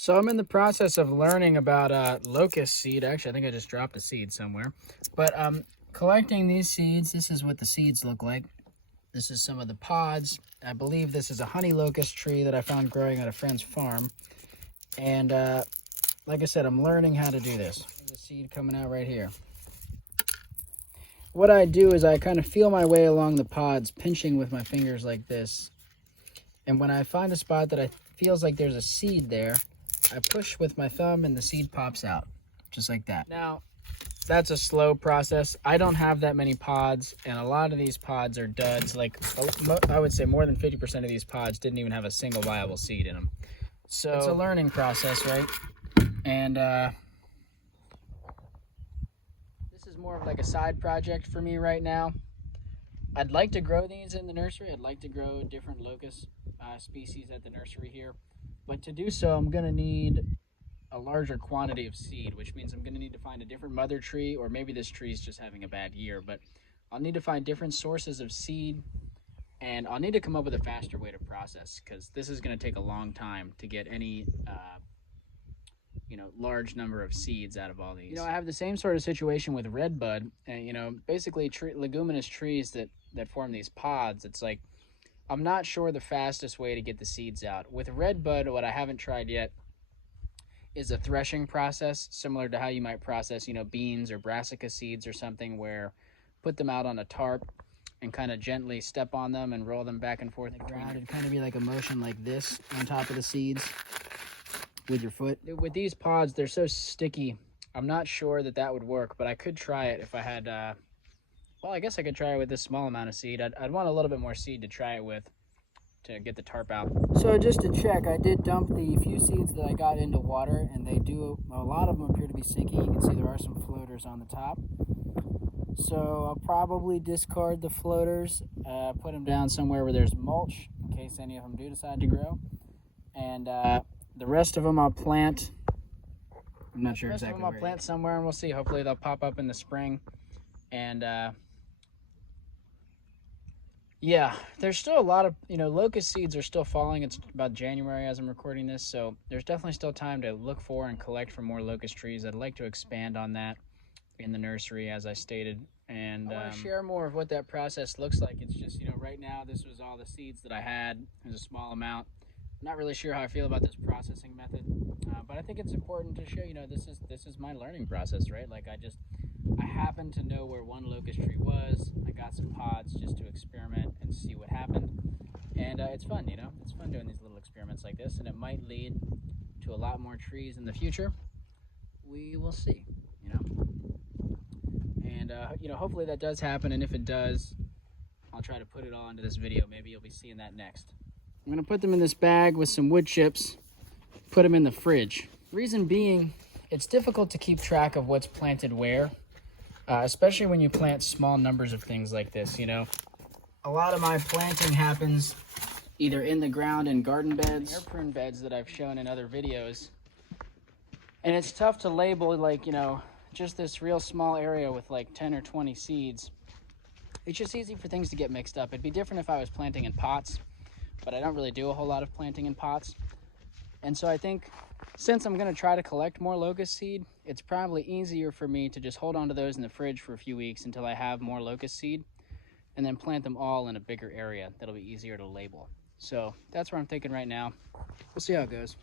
So I'm in the process of learning about locust seed. Actually, I think I just dropped a seed somewhere. But collecting these seeds. This is what the seeds look like. This is some of the pods. I believe this is a honey locust tree that I found growing at a friend's farm. And like I said, I'm learning how to do this. There's a seed coming out right here. What I do is I kind of feel my way along the pods, pinching with my fingers like this. And when I find a spot that feels like there's a seed there, I push with my thumb and the seed pops out, just like that. Now, that's a slow process. I don't have that many pods, and a lot of these pods are duds. Like, I would say more than 50% of these pods didn't even have a single viable seed in them. So it's a learning process, right? And this is more of like a side project for me right now. I'd like to grow these in the nursery. I'd like to grow different locust species at the nursery here. But to do so, I'm going to need a larger quantity of seed, which means I'm going to need to find a different mother tree, or maybe this tree is just having a bad year. But I'll need to find different sources of seed, and I'll need to come up with a faster way to process, because this is going to take a long time to get any large number of seeds out of all these. I have the same sort of situation with redbud, and basically leguminous trees that form these pods. It's like, I'm not sure the fastest way to get the seeds out. With redbud, what I haven't tried yet is a threshing process, similar to how you might process, beans or brassica seeds or something, where put them out on a tarp and kind of gently step on them and roll them back and forth. It'd kind of be like a motion like this on top of the seeds with your foot. With these pods, they're so sticky. I'm not sure that would work, but I could try it if I had, well, I guess I could try it with this small amount of seed. I'd want a little bit more seed to try it with to get the tarp out. So just to check, I did dump the few seeds that I got into water, and a lot of them appear to be sinking. You can see there are some floaters on the top. So I'll probably discard the floaters, put them down somewhere where there's mulch in case any of them do decide to grow. And the rest of them I'll plant. I'm not sure exactly where. I'll plant somewhere, and we'll see. Hopefully they'll pop up in the spring. And yeah, there's still a lot of, locust seeds are still falling. It's about January as I'm recording this, so there's definitely still time to look for and collect for more locust trees. I'd like to expand on that in the nursery, as I stated, and I want to share more of what that process looks like. It's just, right now this was all the seeds that I had. There's a small amount. I'm not really sure how I feel about this processing method, but I think it's important to show, this is my learning process, right? Like, I happen to know where one locust tree was. I got some pods just to experiment and see what happened. And it's fun, It's fun doing these little experiments like this, and it might lead to a lot more trees in the future. We will see, And, hopefully that does happen, and if it does, I'll try to put it all into this video. Maybe you'll be seeing that next. I'm going to put them in this bag with some wood chips, put them in the fridge. Reason being, it's difficult to keep track of what's planted where. Especially when you plant small numbers of things like this, A lot of my planting happens either in the ground in garden beds, air prune beds that I've shown in other videos. And it's tough to label, like, just this real small area with like 10 or 20 seeds. It's just easy for things to get mixed up. It'd be different if I was planting in pots, but I don't really do a whole lot of planting in pots. And so I think, since I'm going to try to collect more locust seed, it's probably easier for me to just hold on to those in the fridge for a few weeks until I have more locust seed, and then plant them all in a bigger area that'll be easier to label. So that's what I'm thinking right now. We'll see how it goes.